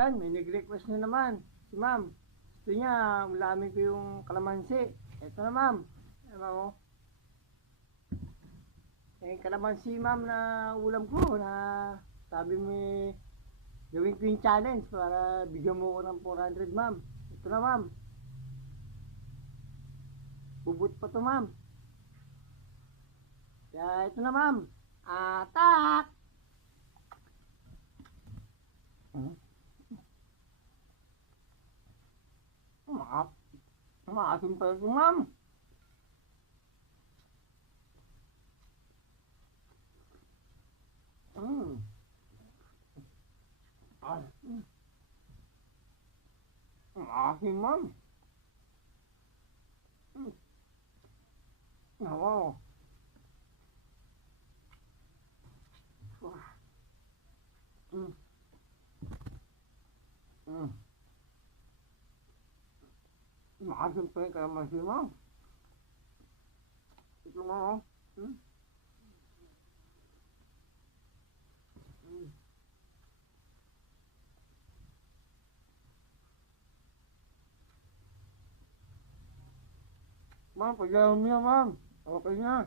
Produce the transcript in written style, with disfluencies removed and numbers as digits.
Yan, may nag-request na naman. Si ma'am. Gusto niya, ulamin ko yung kalamansi. Ito na ma'am. Ayan ma'am oh. Eh, kalamansi ma'am na ulam ko na sabi mo eh, gawin ko yung challenge para bigyan mo ko ng 400 ma'am. Ito na ma'am. Bubut pa to ma'am. Kaya ito na ma'am. Atak! Maasim pa ito ma'am. Maasim ma'am. Oo. Maasim pa yung kalamansi ma'am. Ito ma'am oh. Ma'am, pagyaw niya ma'am. Okay na.